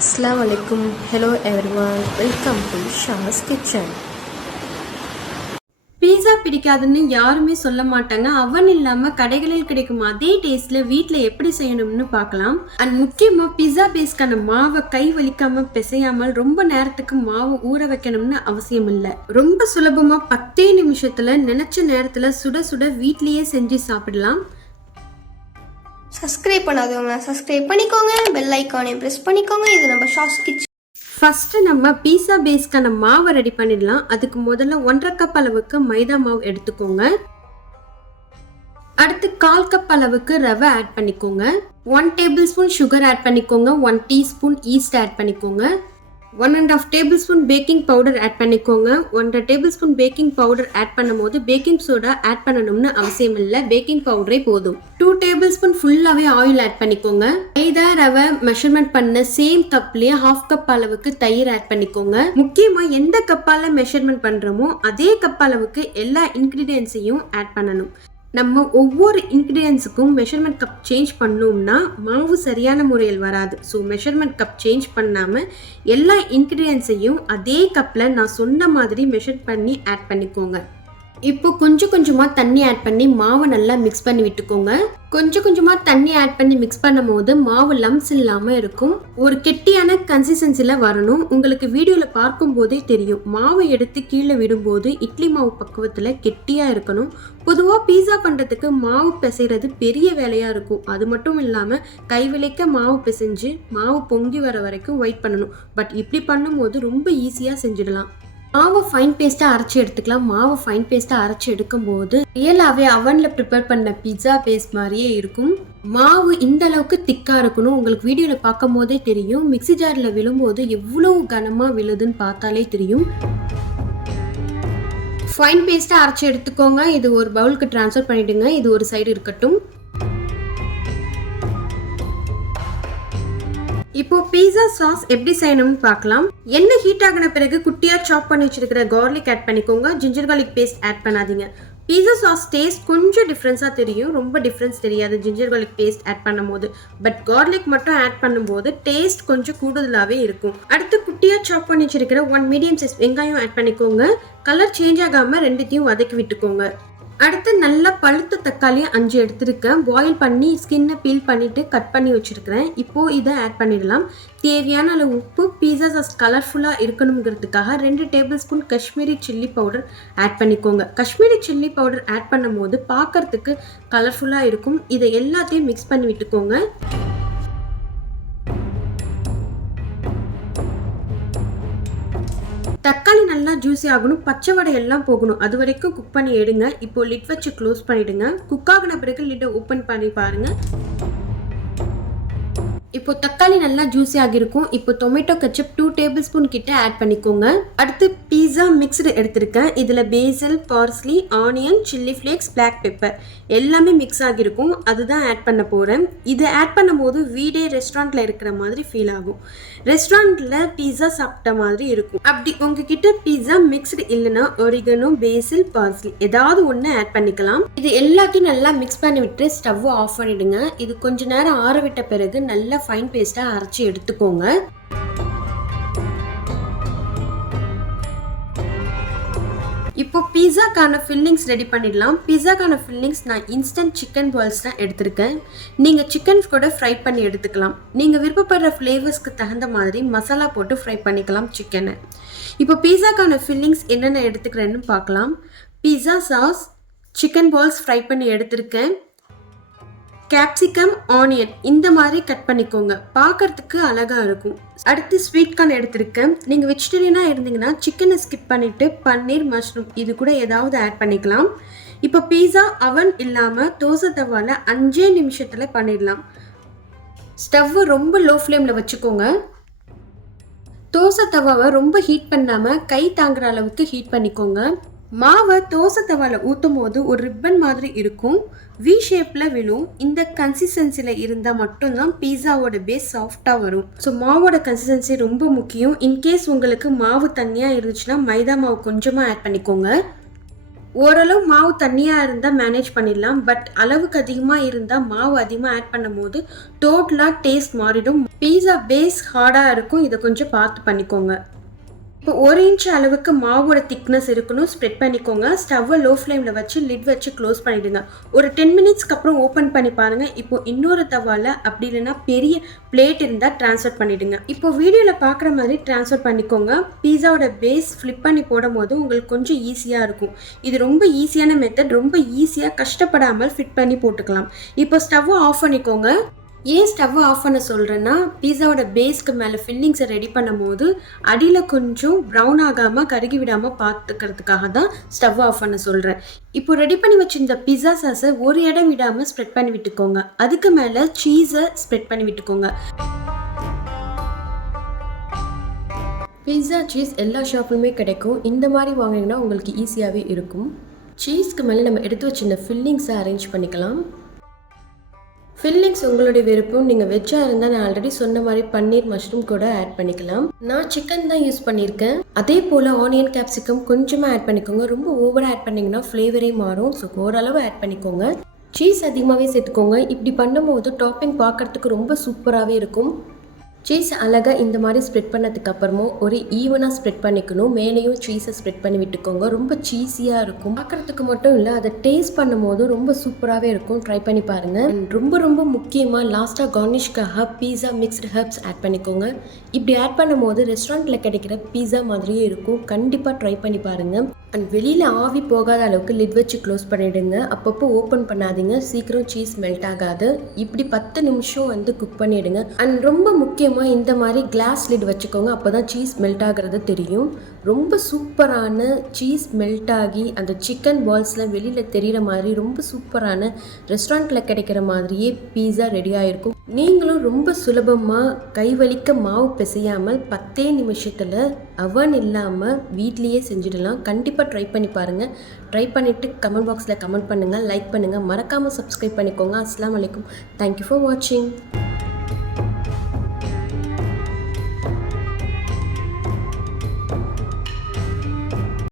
அஸ்லாம் வலைக்கும் hello everyone welcome to Shaz kitchen pizza பிடிக்காதுன்னு யாருமே சொல்ல மாட்டாங்க. அவன் இல்லாம கடைகளில் கிடைக்கும் அதே டேஸ்ட்ல வீட்டில் எப்படி செய்யணும்னு பார்க்கலாம். அண்ட் முக்கியமா பீஸா பேஸ்க்கான மாவை கை வலிக்காம பிசையாமல் ரொம்ப நேரத்துக்கு மாவு ஊற வைக்கணும்னு அவசியம் இல்லை. ரொம்ப சுலபமா பத்தே நிமிஷத்துல நினைச்ச நேரத்துல சுட சுட வீட்லயே செஞ்சு சாப்பிடலாம். சப்ஸ்கிரைப் பண்ணாதவங்க சப்ஸ்கிரைப் பண்ணிக்கோங்க பெல் ஐக்கானையும் ப்ரெஸ் பண்ணிக்கோங்க. இது நம்ம ஷார்ட்ஸ் கிச்சன் ஃபஸ்ட்டு நம்ம பீஸா பேஸ்க்கான மாவை ரெடி பண்ணிடலாம். அதுக்கு முதல்ல ஒன்றரை கப் அளவுக்கு மைதா மாவு எடுத்துக்கோங்க. அடுத்து கால் கப் அளவுக்கு ரவை ஆட் பண்ணிக்கோங்க. One tablespoon sugar add பண்ணிக்கோங்க. ஒன் டீஸ்பூன் ஈஸ்ட் ஆட் பண்ணிக்கோங்க. One and half tablespoon baking powder add பண்ணிக்கோங்க. ஒன்றரை tablespoon baking powder add பண்ணும்போது பேக்கிங் சோடா ஆட் பண்ணணும்னு அவசியம் இல்லை. பேக்கிங் பவுடரே போதும். டூ டேபிள் ஸ்பூன் ஃபுல்லாகவே ஆயில் ஆட் பண்ணிக்கோங்க. மைதா ரவை மெஷர்மெண்ட் பண்ண சேம் கப்லேயே ஹாஃப் கப் அளவுக்கு தயிர் ஆட் பண்ணிக்கோங்க. முக்கியமாக எந்த கப்பால் மெஷர்மெண்ட் பண்ணுறோமோ அதே கப் அளவுக்கு எல்லா இன்க்ரீடியன்ஸையும் ஆட் பண்ணணும். நம்ம ஒவ்வொரு இன்க்ரீடியன்ஸுக்கும் மெஷர்மெண்ட் கப் சேஞ்ச் பண்ணோம்னா மாவு சரியான முறையில் வராது. ஸோ மெஷர்மெண்ட் கப் சேஞ்ச் பண்ணாமல் எல்லா இன்க்ரீடியன்ஸையும் அதே கப்பில் நான் சொன்ன மாதிரி மெஷர் பண்ணி ஆட் பண்ணிக்கோங்க. இப்போ கொஞ்சம் கொஞ்சமாக தண்ணி ஆட் பண்ணி மாவை நல்லா மிக்ஸ் பண்ணி விட்டுக்கோங்க. கொஞ்சம் கொஞ்சமாக தண்ணி ஆட் பண்ணி மிக்ஸ் பண்ணும்போது மாவு லம்ஸ் இல்லாமல் இருக்கும். ஒரு கெட்டியான கன்சிஸ்டன்சியில் வரணும். உங்களுக்கு வீடியோவில் பார்க்கும்போதே தெரியும். மாவை எடுத்து கீழே விடும்போது இட்லி மாவு பக்குவத்தில் கெட்டியாக இருக்கணும். பொதுவாக பீஸா பண்ணுறதுக்கு மாவு பிசைறது பெரிய வேலையாக இருக்கும். அது மட்டும் இல்லாமல் கைவிளைக்க மாவு பிசைஞ்சு மாவு பொங்கி வர வரைக்கும் வெயிட் பண்ணணும். பட் இப்படி பண்ணும்போது ரொம்ப ஈஸியாக செஞ்சிடலாம். மாவை ஃபைன் பேஸ்ட்டாக அரைச்சி எடுத்துக்கலாம். மாவை ஃபைன் பேஸ்ட்டாக அரைச்சி எடுக்கும்போது ரியலாகவே அவனில் ப்ரிப்பேர் பண்ண பிட்ஸா பேஸ்ட் மாதிரியே இருக்கும். மாவு இந்த அளவுக்கு திக்காக இருக்கணும். உங்களுக்கு வீடியோவில் பார்க்கும் போதே தெரியும். மிக்ஸி ஜாரில் விழும்போது எவ்வளோ கனமாக விழுதுன்னு பார்த்தாலே தெரியும். ஃபைன் பேஸ்ட்டாக அரைச்சி எடுத்துக்கோங்க. இது ஒரு பவுலுக்கு ட்ரான்ஸ்ஃபர் பண்ணிவிடுங்க இது ஒரு சைடு இருக்கட்டும். இப்போ பீஸா சாஸ் எப்படி செய்யணும்னு பார்க்கலாம். எண்ணெய் ஹீட் ஆகின பிறகு குட்டியா சாப் பண்ணி வச்சிருக்கிற கார்லிக் ஆட் பண்ணிக்கோங்க. ஜிஞ்சர் கார்லிக் பேஸ்ட் ஆட் பண்ணாதீங்க. பீஸா சாஸ் டேஸ்ட் கொஞ்சம் டிஃப்ரென்ஸாக தெரியும். ரொம்ப டிஃப்ரென்ஸ் தெரியாது ஜிஞ்சர் கார்லிக் பேஸ்ட் ஆட் பண்ணும்போது. பட் கார்லிக் மட்டும் ஆட் பண்ணும்போது டேஸ்ட் கொஞ்சம் கூடுதலாகவே இருக்கும். அடுத்து குட்டியாக சாப் பண்ணி வச்சிருக்கிற ஒன் மீடியம் சைஸ் வெங்காயம் ஆட் பண்ணிக்கோங்க. கலர் சேஞ்ச் ஆகாமல் ரெண்டுத்தையும் வதக்கி விட்டுக்கோங்க. அடுத்து நல்லா பழுத்த தக்காளி அஞ்சு எடுத்திருக்கேன். பாயில் பண்ணி ஸ்கின்னை பீல் பண்ணிவிட்டு கட் பண்ணி வச்சுருக்கிறேன். இப்போது இதை ஆட் பண்ணிடலாம். தேவையான அளவு உப்பு பீஸா சாஸ் கலர்ஃபுல்லாக இருக்கணுங்கிறதுக்காக ரெண்டு tablespoon Kashmiri chilli powder add பண்ணிக்கோங்க. காஷ்மீரி சில்லி பவுடர் ஆட் பண்ணும்போது பார்க்கறதுக்கு கலர்ஃபுல்லாக இருக்கும். இதை எல்லாத்தையும் மிக்ஸ் பண்ணி விட்டுக்கோங்க. தக்காளி நல்லா ஜூஸி ஆகணும் பச்சை வடை எல்லாம் போகணும். அது வரைக்கும் குக் பண்ணி எடுங்க. இப்போ லிட் வச்சு க்ளோஸ் பண்ணிடுங்க. குக் ஆகின பிறகு லிட்டை ஓப்பன் பண்ணி பாருங்கள் இப்போ தக்காளி நல்லா ஜூஸி ஆகியிருக்கும் இப்போ tomato ketchup two tablespoon கிட்ட ஆட் பண்ணிக்கோங்க. அடுத்து பீஸா மிக்ஸ்டு எடுத்திருக்கேன். இதில் basil parsley onion chilli flakes black pepper எல்லாமே மிக்ஸ் ஆகியிருக்கும் அதுதான் ஆட் பண்ண போகிறேன் இதை ஆட் பண்ணும்போது வீடே ரெஸ்டாரண்ட்டில் இருக்கிற மாதிரி ஃபீல் ஆகும். ரெஸ்டாரண்ட்டில் பீஸா சாப்பிட்ட மாதிரி இருக்கும். அப்படி உங்ககிட்ட பீஸா மிக்ஸ்டு இல்லைன்னா ஒரிகனோ பேசில் பார்ஸ்லி ஏதாவது ஒன்று ஆட் பண்ணிக்கலாம். இது எல்லாத்தையும் நல்லா மிக்ஸ் பண்ணி விட்டு ஸ்டவ் ஆஃப் பண்ணிவிடுங்க இது கொஞ்ச நேரம் ஆற விட்ட பிறகு நல்லா ஃபைன் பேஸ்ட்டாக அரைச்சி எடுத்துக்கோங்க. இப்போ பீஸாக்கான ஃபில்லிங்ஸ் ரெடி பண்ணிடலாம். பீஸாக்கான ஃபில்லிங்ஸ் நான் இன்ஸ்டன்ட் சிக்கன் பால்ஸ் தான் எடுத்திருக்கேன். நீங்கள் சிக்கன் கூட ஃப்ரை பண்ணி எடுத்துக்கலாம். நீங்கள் விருப்பப்படுற ஃப்ளேவர்ஸ்க்கு தகுந்த மாதிரி மசாலா போட்டு ஃப்ரை பண்ணிக்கலாம் சிக்கனை இப்போ பீஸாக்கான ஃபில்லிங்ஸ் என்னென்ன எடுத்துக்கிறேன்னு பார்க்கலாம். Pizza sauce chicken balls fry பண்ணி எடுத்திருக்கேன். கேப்சிகம் ஆனியன் இந்த மாதிரி கட் பண்ணிக்கோங்க. பார்க்கறதுக்கு அழகாக இருக்கும். அடுத்து ஸ்வீட் கார்ன் எடுத்திருக்கேன் நீங்கள் வெஜிடேரியனாக இருந்தீங்கன்னா சிக்கனை ஸ்கிப் பண்ணிவிட்டு பன்னீர் மஷ்ரூம் இது கூட ஏதாவது ஆட் பண்ணிக்கலாம். இப்போ பீஸா அவன் இல்லாமல் தோசை தவால அஞ்சே நிமிஷத்தில் பண்ணிடலாம். ஸ்டவ்வை ரொம்ப லோ ஃப்ளேமில் வச்சுக்கோங்க. தோசை தவாவை ரொம்ப ஹீட் பண்ணாமல் கை தாங்குற அளவுக்கு ஹீட் பண்ணிக்கோங்க. மாவை தோசை தவால ஊற்றும் போது ஒரு ரிப்பன் மாதிரி இருக்கும். வி ஷேப்பில் விழும். இந்த கன்சிஸ்டன்சியில் இருந்தால் மட்டும்தான் பீஸாவோட பேஸ் சாஃப்டாக வரும். ஸோ மாவோட கன்சிஸ்டன்சி ரொம்ப முக்கியம். இன்கேஸ் உங்களுக்கு மாவு தண்ணியாக இருந்துச்சுன்னா மைதா மாவு கொஞ்சமாக ஆட் பண்ணிக்கோங்க. ஓரளவு மாவு தண்ணியாக இருந்தால் மேனேஜ் பண்ணிடலாம். பட் அளவுக்கு அதிகமாக இருந்தால் மாவு அதிகமாக ஆட் பண்ணும்போது டோட்டலாக டேஸ்ட் மாறிடும். பீஸா பேஸ் ஹார்டாக இருக்கும். இதை கொஞ்சம் பார்த்து பண்ணிக்கோங்க. இப்போ ஒரு இன்ச் அளவுக்கு மாவோட திக்னஸ் இருக்கணும். ஸ்ப்ரெட் பண்ணிக்கோங்க. ஸ்டவ்வை லோ ஃப்ளேமில் வச்சு லிட் வச்சு க்ளோஸ் பண்ணிவிடுங்க ஒரு டென் மினிட்ஸ்க்கு அப்புறம் ஓப்பன் பண்ணி பாருங்கள் இப்போ இன்னொரு தவாவில் அப்படி இல்லைன்னா பெரிய பிளேட் இருந்தால் ட்ரான்ஸ்ஃபர் பண்ணிவிடுங்க இப்போ வீடியோவில் பார்க்குற மாதிரி ட்ரான்ஸ்ஃபர் பண்ணிக்கோங்க. பீஸாவோட பேஸ் ஃப்ளிப் பண்ணி போடும் போது உங்களுக்கு கொஞ்சம் ஈஸியாக இருக்கும். இது ரொம்ப ஈஸியான மெத்தட் ரொம்ப ஈஸியாக கஷ்டப்படாமல் ஃபிட் பண்ணி போட்டுக்கலாம். இப்போ ஸ்டவ்வை ஆஃப் பண்ணிக்கோங்க. ஏன் ஸ்டவ்வை ஆஃப் பண்ண சொல்கிறேன்னா பீஸாவோட பேஸ்க்கு மேலே ஃபில்லிங்ஸை ரெடி பண்ணும்போது அடியில் கொஞ்சம் ப்ரௌன் ஆகாமல் கருகி விடாமல் பார்த்துக்கிறதுக்காக தான் ஸ்டவ் ஆஃப் பண்ண சொல்கிறேன் இப்போ ரெடி பண்ணி வச்சுருந்த பிஸா சாஸை ஒரு இடம் விடாமல் ஸ்ப்ரெட் பண்ணி விட்டுக்கோங்க. அதுக்கு மேலே சீஸை ஸ்ப்ரெட் பண்ணி விட்டுக்கோங்க. பீஸா சீஸ் எல்லா ஷாப்லையுமே கிடைக்கும். இந்த மாதிரி வாங்கினீங்கன்னா உங்களுக்கு ஈஸியாகவே இருக்கும். சீஸ்க்கு மேலே நம்ம எடுத்து வச்சிருந்த ஃபில்லிங்ஸை அரேஞ்ச் பண்ணிக்கலாம். ஃபில்லிங்ஸ் உங்களுடைய விருப்பம் நீங்கள் வெஜ்ஜாக இருந்தால் நான் ஆல்ரெடி சொன்ன மாதிரி பன்னீர் மஷ்ரூம் கூட ஆட் பண்ணிக்கலாம். நான் சிக்கன் தான் யூஸ் பண்ணியிருக்கேன். அதே போல் ஆனியன் கேப்சிகம் கொஞ்சமாக ஆட் பண்ணிக்கோங்க. ரொம்ப ஓவராக ஆட் பண்ணிங்கன்னா ஃப்ளேவரே மாறும். ஸோ ஓரளவு ஆட் பண்ணிக்கோங்க. சீஸ் அதிகமாகவே சேர்த்துக்கோங்க. இப்படி பண்ணும்போது டாப்பிங் பார்க்கறதுக்கு ரொம்ப சூப்பராகவே இருக்கும். சீஸ் அழகாக இந்த மாதிரி ஸ்ப்ரெட் பண்ணதுக்கு அப்புறமும் ஒரு ஈவனாக ஸ்ப்ரெட் பண்ணிக்கணும். மேலேயும் சீஸை ஸ்ப்ரெட் பண்ணி விட்டுக்கோங்க. ரொம்ப சீஸியாக இருக்கும். பார்க்குறதுக்கு மட்டும் இல்லை அதை டேஸ்ட் பண்ணும்போது ரொம்ப சூப்பராகவே இருக்கும். ட்ரை பண்ணி பாருங்கள் ரொம்ப ரொம்ப முக்கியமாக லாஸ்ட்டாக கார்னிஷ்காக பீஸா மிக்ஸ்டு ஹர்ப்ஸ் ஆட் பண்ணிக்கோங்க. இப்படி ஆட் பண்ணும்போது ரெஸ்டாரண்ட்டில் கிடைக்கிற பீஸா மாதிரியே இருக்கும். கண்டிப்பாக ட்ரை பண்ணி பாருங்கள் அண்ட் வெளியில் ஆவி போகாத அளவுக்கு லிட் வச்சு க்ளோஸ் பண்ணிவிடுங்க அப்பப்போ ஓப்பன் பண்ணாதீங்க. சீக்கிரம் சீஸ் மெல்ட் ஆகாது. இப்படி பத்து நிமிஷம் வந்து குக் பண்ணிவிடுங்க அண்ட் ரொம்ப முக்கியமாக இந்த மாதிரி கிளாஸ் லிட் வச்சுக்கோங்க. அப்போ தான் சீஸ் மெல்ட் ஆகிறது தெரியும். ரொம்ப சூப்பரான சீஸ் மெல்ட் ஆகி அந்த சிக்கன் பால்ஸில் வெளியில் தெரிகிற மாதிரி ரொம்ப சூப்பரான ரெஸ்டாரண்ட்டில் கிடைக்கிற மாதிரியே பீஸா ரெடி ஆகிருக்கும் நீங்களும் ரொம்ப சுலபமாக கைவலிக்க மாவு பிசையாமல் பத்தே நிமிஷத்தில் அவன் இல்லாமல் வீட்லேயே செஞ்சிடலாம். கண்டிப்பாக ட்ரை பண்ணி பாருங்கள் ட்ரை பண்ணிவிட்டு கமெண்ட் பாக்ஸில் கமெண்ட் பண்ணுங்கள் லைக் பண்ணுங்கள் மறக்காமல் சப்ஸ்கிரைப் பண்ணிக்கோங்க. அஸ்லாம் வலைக்கும் தேங்க்யூ ஃபார் வாட்சிங்